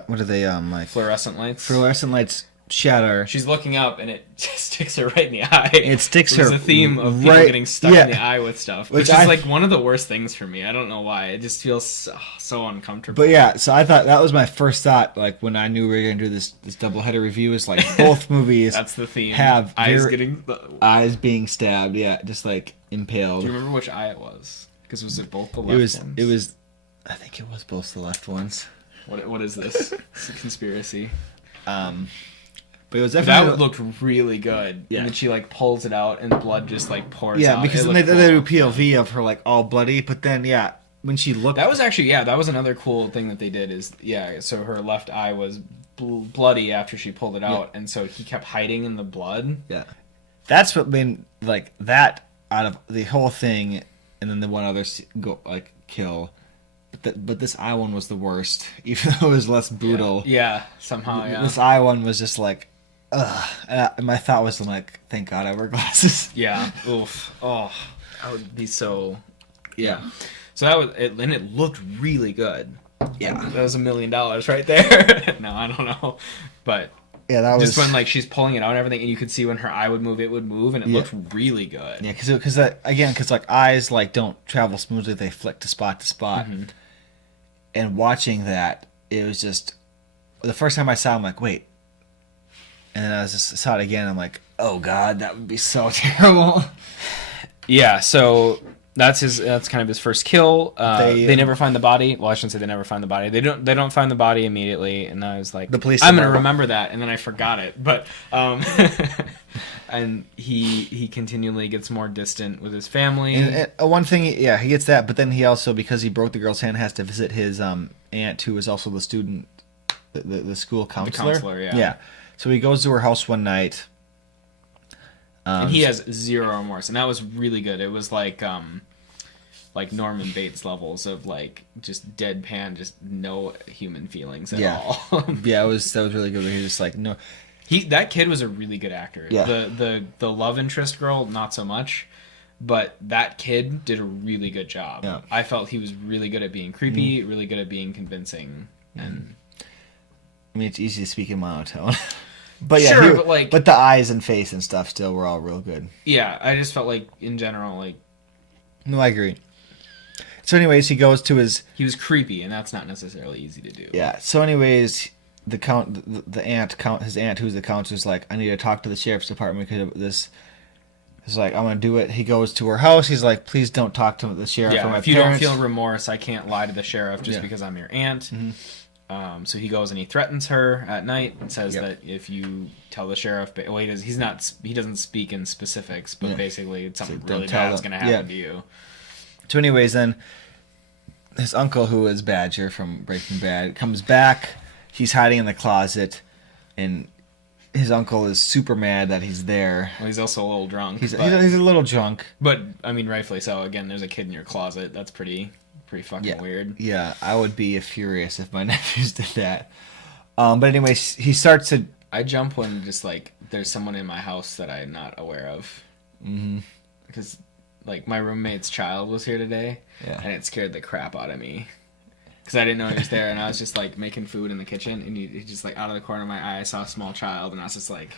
what are they like fluorescent lights. fluorescent lights shatter. She's looking up and it just sticks her right in the eye. It sticks her There's a theme of people right- getting stuck yeah. in the eye with stuff, Which which is I- like one of the worst things for me. I don't know why. It just feels so uncomfortable. But yeah, so I thought that was my first thought. Like when I knew we were gonna do this doubleheader review, is like both movies That's the theme. have eyes very- getting. eyes being stabbed. Yeah, just like impaled. Do you remember which eye it was? Because was it both the left It was. ones? It was. I think it was both the left ones. What is this? It's a conspiracy. But it was definitely. That looked really good. Yeah. And then she like pulls it out and blood just like pours yeah, out. because It then they looked do cool. POV of her like all bloody, but then yeah, when she looked. That was actually that was another cool thing that they did is so her left eye was bloody after she pulled it out, and so he kept hiding in the blood. Yeah, that's what made like that out of the whole thing, and then the one other kill. But this eye one was the worst, even though it was less brutal. Yeah, somehow, yeah. This eye one was just like, ugh. And my thought was like, thank God I wear glasses. Yeah. Oof. Oh, I would be so. Yeah. So that was it, and it looked really good. Yeah. That was $1 million right there. No, I don't know, but Yeah, that was just when like she's pulling it out and everything, and you could see when her eye would move, it would move, and it looked really good. Yeah, because like eyes like don't travel smoothly; they flick to spot to spot. Mm-hmm. And watching that, it was just the first time I saw it, I'm like, wait. And then I saw it again. I'm like, oh God, that would be so terrible. Yeah. So that's kind of his first kill. They never find the body. Well, I shouldn't say they never find the body. They don't find the body immediately, and I was like, The police I'm gonna never- remember that, and then I forgot it. But and he continually gets more distant with his family. And one thing, yeah, he gets that, but then he also, because he broke the girl's hand, has to visit his aunt, who is also the student, the school counselor. counselor, yeah. Yeah. So he goes to her house one night. And he has zero remorse, and that was really good. It was like Norman Bates levels of like just deadpan, just no human feelings at Yeah. all. Yeah, that was really good. Where he was just like, no. That kid was a really good actor. Yeah. The love interest girl, not so much, but that kid did a really good job. Yeah. I felt he was really good at being creepy, really good at being convincing, and I mean, it's easy to speak in monotone. But yeah, Sure, but, like- but the eyes and face and stuff still were all real good. yeah, I just felt like in general, like No, I agree. So, anyways, he goes to his he was creepy, and that's not necessarily easy to do. yeah. So, anyways, the his aunt, who's the counselor, is like, I need to talk to the sheriff's department because of this. He's like, I'm gonna do it. He goes to her house. He's like, please don't talk to the sheriff or Yeah, my if you parents. don't feel remorse, I can't lie to the sheriff just Yeah. because I'm your aunt. So he goes and he threatens her at night and says Yep. that if you tell the sheriff, well, he doesn't speak in specifics, but Yeah. basically it's something So don't really tell bad's them. going to happen Yeah. to you. So, anyways, then his uncle, who is Badger from Breaking Bad, comes back. He's hiding in the closet, and his uncle is super mad that he's there. Well, he's also a little drunk. He's but, a little drunk. but, I mean, rightfully so. Again, there's a kid in your closet. That's pretty fucking Yeah. weird. Yeah, I would be furious if my nephews did that. But anyways, he starts to. I jump when just like there's someone in my house that I'm not aware of. Mm-hmm. Because like my roommate's child was here today, Yeah. and it scared the crap out of me. Because I didn't know he was there, and I was just like making food in the kitchen, and he just like out of the corner of my eye, I saw a small child, and I was just like,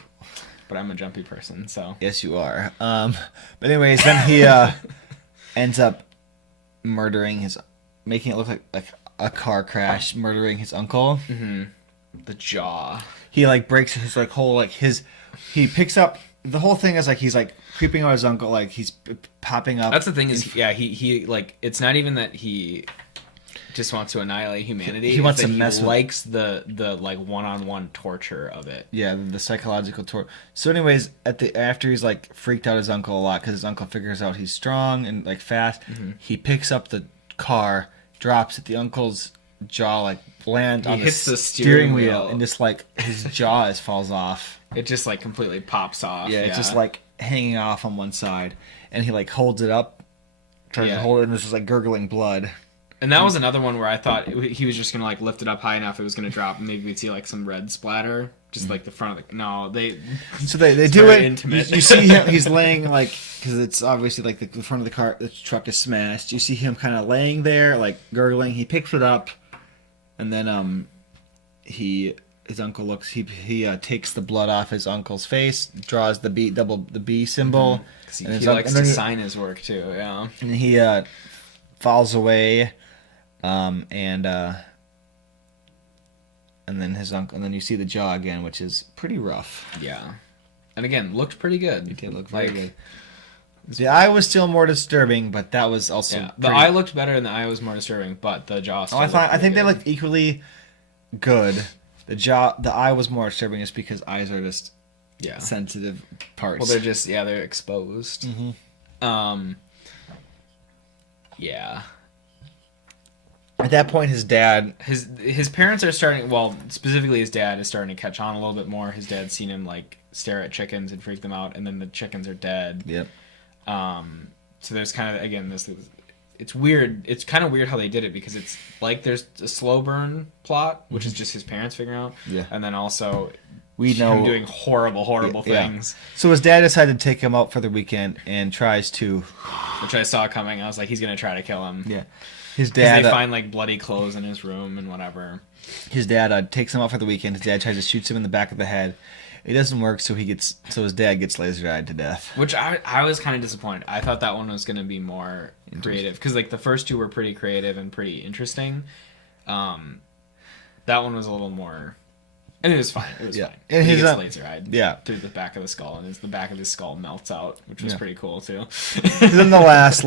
but I'm a jumpy person, so. Yes, you are. But anyways, then he ends up making it look like a car crash, murdering his uncle. The jaw. He like breaks his like whole like his. He picks up the whole thing is like he's like creeping on his uncle, like he's popping up. That's the thing is, yeah, he like it's not even that he just wants to annihilate humanity. He wants It's to that mess he with- likes the like one-on-one torture of it. Yeah, the psychological torture. So, anyways, after he's like freaked out his uncle a lot because his uncle figures out he's strong and like fast, he picks up the car, drops it. The uncle's jaw like lands on hits the the steering steering wheel, wheel. and just like his jaw falls off. It just like completely pops off. Yeah, it's just like hanging off on one side, and he like holds it up, tries to hold it, and there's just like gurgling blood. And that was another one where I thought he was just gonna like lift it up high enough it was gonna drop, and maybe we'd see like some red splatter, just like the front of the. No, they. So they do very it. intimate. You see him. He's laying like because it's obviously like the front of the car. The truck is smashed. You see him kind of laying there, like gurgling. He picks it up, and then his uncle looks. He takes the blood off his uncle's face, draws the B symbol. Because he and his likes and then to he- sign his work too. Yeah. And he falls away, and then his uncle. And then you see the jaw again, which is pretty rough. Yeah. And again, looked pretty good. It did look very good. The eye was still more disturbing, but that was also Yeah, the pretty- eye looked better and the eye was more disturbing, but the jaw still Oh, I think they looked looked equally good. The eye was more disturbing just because eyes are just yeah. sensitive parts. Well, they're just they're exposed. Mm-hmm. Yeah. At that point, his dad. His parents are starting. Well, specifically his dad is starting to catch on a little bit more. His dad's seen him like stare at chickens and freak them out, and then the chickens are dead. Yep. So there's kind of again this. It's weird. It's kind of weird how they did it because it's like there's a slow burn plot, which is just his parents figuring out. Yeah. And then also We know him doing horrible Yeah. things, So his dad decided to take him out for the weekend and tries to. which I saw coming. I was like, he's gonna try to kill him. Yeah. His 'Cause dad. they find like bloody clothes in his room and whatever. His dad takes him out for the weekend. His dad tries to shoot him in the back of the head. It doesn't work, so his dad gets laser-eyed to death. Which I was kind of disappointed. I thought that one was going to be more creative because like the first two were pretty creative and pretty interesting. That one was a little more. And it was fine. It was Yeah. fine. And He his, gets laser-eyed yeah. through the back of the skull, and the back of his skull melts out, which was Yeah. pretty cool too. Then the last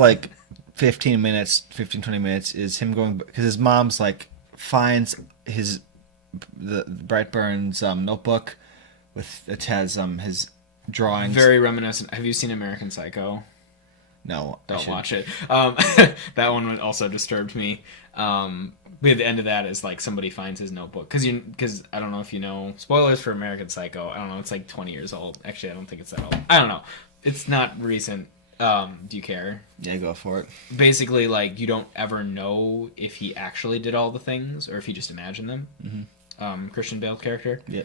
15 minutes, 20 minutes is him going because his mom's like finds the Brightburn's notebook with it has his drawings. Very reminiscent. Have you seen American Psycho? No, I Don't should- watch it. That one also disturbed me. But the end of that is like somebody finds his notebook because I don't know if you know, spoilers for American Psycho. I don't know, it's like 20 years old. Actually, I don't think it's that old. I don't know. It's not recent. Do you care? Yeah, go for it. Basically, like you don't ever know if he actually did all the things or if he just imagined them. Mm-hmm. Christian Bale character. Yeah.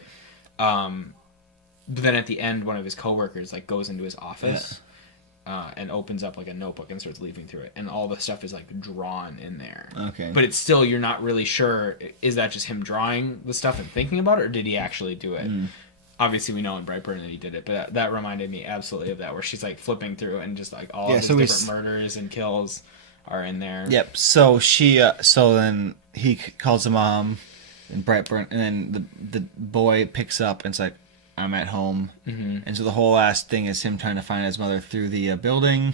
But then at the end, one of his coworkers like goes into his office and opens up like a notebook and starts leafing through it, and all the stuff is like drawn in there. Okay. But it's still you're not really sure is that just him drawing the stuff and thinking about it, or did he actually do it? Obviously, we know in Brightburn that he did it, but that reminded me absolutely of that, where she's like flipping through and just like all of his different murders and kills are in there. Yep. So so then he calls the mom, and Brightburn, and then the boy picks up and it's like, I'm at home. Mm-hmm. And so the whole last thing is him trying to find his mother through the building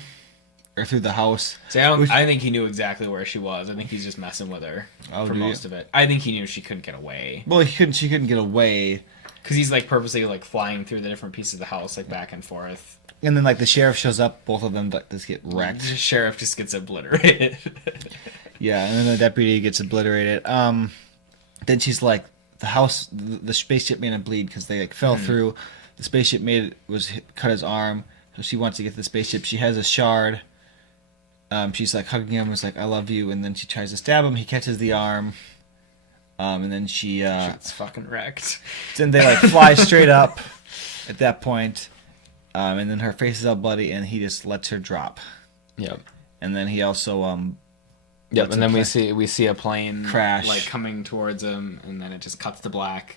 or through the house. See, I think he knew exactly where she was. I think he's just messing with her for most of it. I think he knew she couldn't get away. Well, she couldn't get away. Because he's like purposely like flying through the different pieces of the house, like back and forth. And then like the sheriff shows up, both of them just get wrecked. The sheriff just gets obliterated. Yeah, and then the deputy gets obliterated. Then she's like, the house, the spaceship made him bleed because they like fell through. The spaceship cut his arm, so she wants to get to the spaceship. She has a shard. She's like hugging him, was like, I love you, and then she tries to stab him. He catches the arm. And then she It's fucking wrecked. then they like fly straight up at that point. And then her face is all bloody, and he just lets her drop. Yep. And then he also Yep, and then What's we see a plane Crash. like coming towards him, and then it just cuts to black,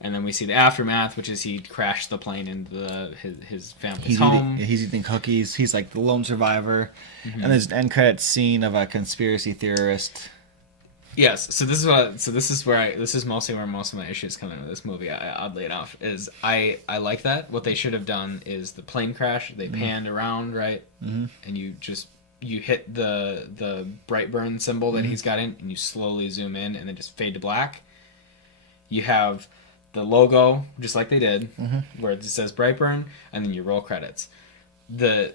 and then we see the aftermath, which is he crashed the plane into his family's home. he's eating cookies. He's like the lone survivor. And there's an end credit scene of a conspiracy theorist. Yes, so this is mostly where most of my issues come in with this movie. Oddly enough, is I like that. What they should have done is the plane crash. They panned around, right, and you just you hit the Brightburn symbol that he's got in, and you slowly zoom in, and then just fade to black. You have the logo, just like they did, where it says Brightburn, and then you roll credits. The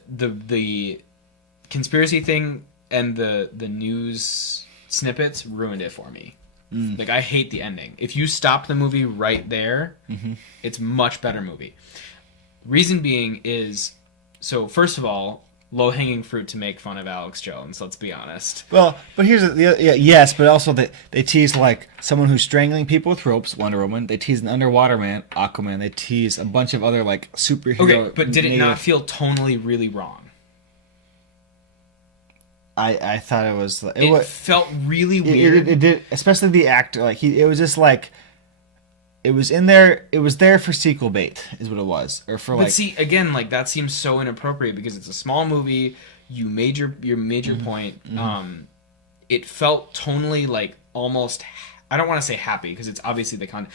conspiracy thing and the news snippets ruined it for me. Like, I hate the ending. If you stop the movie right there, it's much better movie. Reason being is, so first of all, low-hanging fruit to make fun of Alex Jones, let's be honest. Well, but here's yes, but also they tease like someone who's strangling people with ropes, Wonder Woman. They tease an underwater man, Aquaman. They tease a bunch of other like superhero. Okay, but did it not feel tonally really wrong? I thought it was. It felt really weird. It did, especially the actor. Like it was just like. It was in there. It was there for sequel bait, is what it was, or for like. But see, again, like that seems so inappropriate because it's a small movie. You made your major point. It felt tonally like almost. I don't want to say happy because it's obviously the content,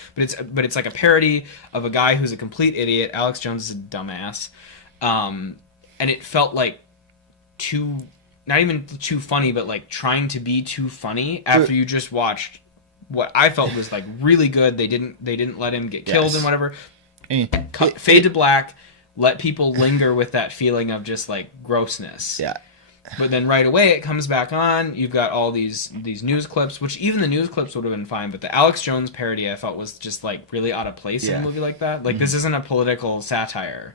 but it's like a parody of a guy who's a complete idiot. Alex Jones is a dumbass, and it felt like too. Not even too funny, but like trying to be too funny after you just watched what I felt was like really good. They didn't let him get killed and whatever. Fade to black, let people linger with that feeling of just like grossness. Yeah. But then right away it comes back on. You've got all these news clips, which even the news clips would have been fine. But the Alex Jones parody I felt was just like really out of place in a movie like that. Like this isn't a political satire.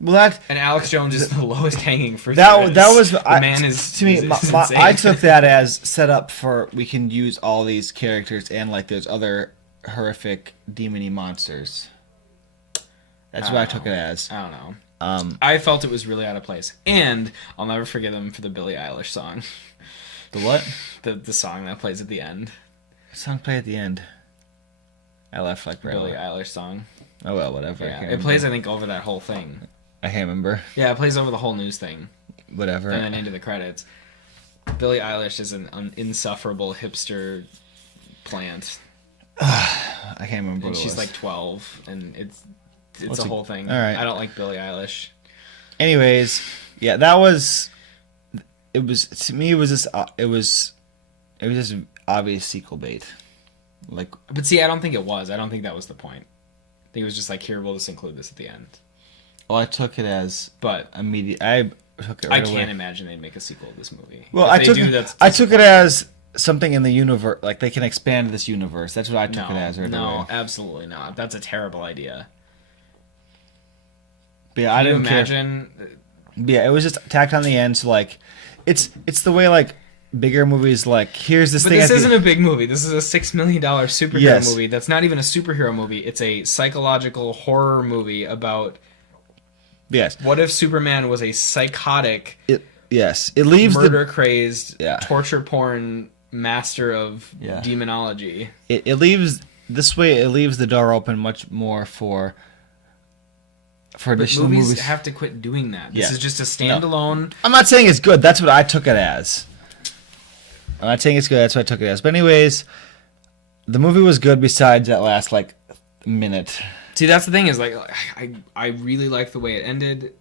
Well, and Alex Jones is the lowest hanging fruit. That was the man is to me. Is I took that as set up for we can use all these characters and like there's other horrific demony monsters. That's what I took it as. I don't know. I felt it was really out of place, and I'll never forget them for the Billie Eilish song. The what? The song that plays at the end. What song play at the end? I left like right Billie away. Eilish song. Oh well, whatever. Yeah, it plays I think over that whole thing. I can't remember. Yeah, it plays over the whole news thing. Whatever. And then into the credits. Billie Eilish is an insufferable hipster plant. I can't remember. And what it she's was. like 12, and it's What's a whole thing. All right. I don't like Billie Eilish. Anyways, yeah, that was. It was to me. It was just. It was just obvious sequel bait. Like, but see, I don't think it was. I don't think that was the point. I think it was just like, here, we'll just include this at the end. well, I took it as. But immediate. I took it. I Right can't away. imagine they'd make a sequel to this movie. Well, If I they took. do, that's I took it as something in the universe. Like they can expand this universe. That's what I took it as. Right no, away. absolutely not. That's a terrible idea. But yeah, I Can you didn't care. imagine? But yeah, it was just tacked on the end. So like, it's the way like bigger movies like here's this But thing. this at the- isn't a big movie. This is a $6 million superhero Yes. movie. That's not even a superhero movie. It's a psychological horror movie about Yes. what if Superman was a psychotic, Yes. It leaves murder-crazed, Yeah. torture porn master of Yeah. demonology. it leaves this way. It leaves the door open much more for But additional movies have to quit doing that. This Yeah. is just a standalone. I'm not saying it's good. That's what I took it as. I'm not saying it's good. That's what I took it as. But anyways, the movie was good. Besides that last like minute. See, that's the thing is like I really like the way it ended.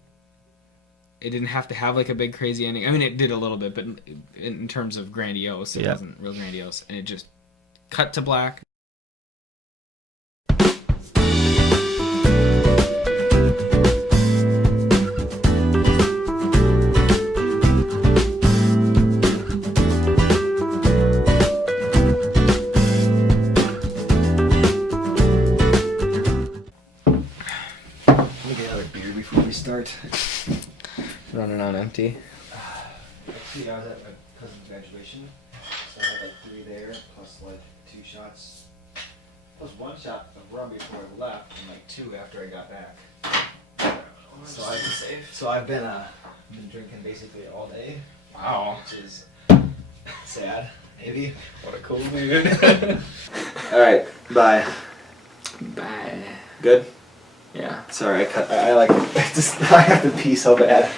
It didn't have to have like a big crazy ending. I mean, it did a little bit, but in terms of grandiose, it wasn't real grandiose, and it just cut to black. Let me get another beer before we start. Running on empty. See, I was at my cousin's graduation, so I had like 3 there, plus like 2 shots, plus 1 shot of rum before I left, and like 2 after I got back. So I've been drinking basically all day. Wow. Which is sad, maybe. What a cool dude. All right, bye. Bye. Good. Yeah. Sorry, I like. I have to pee so bad.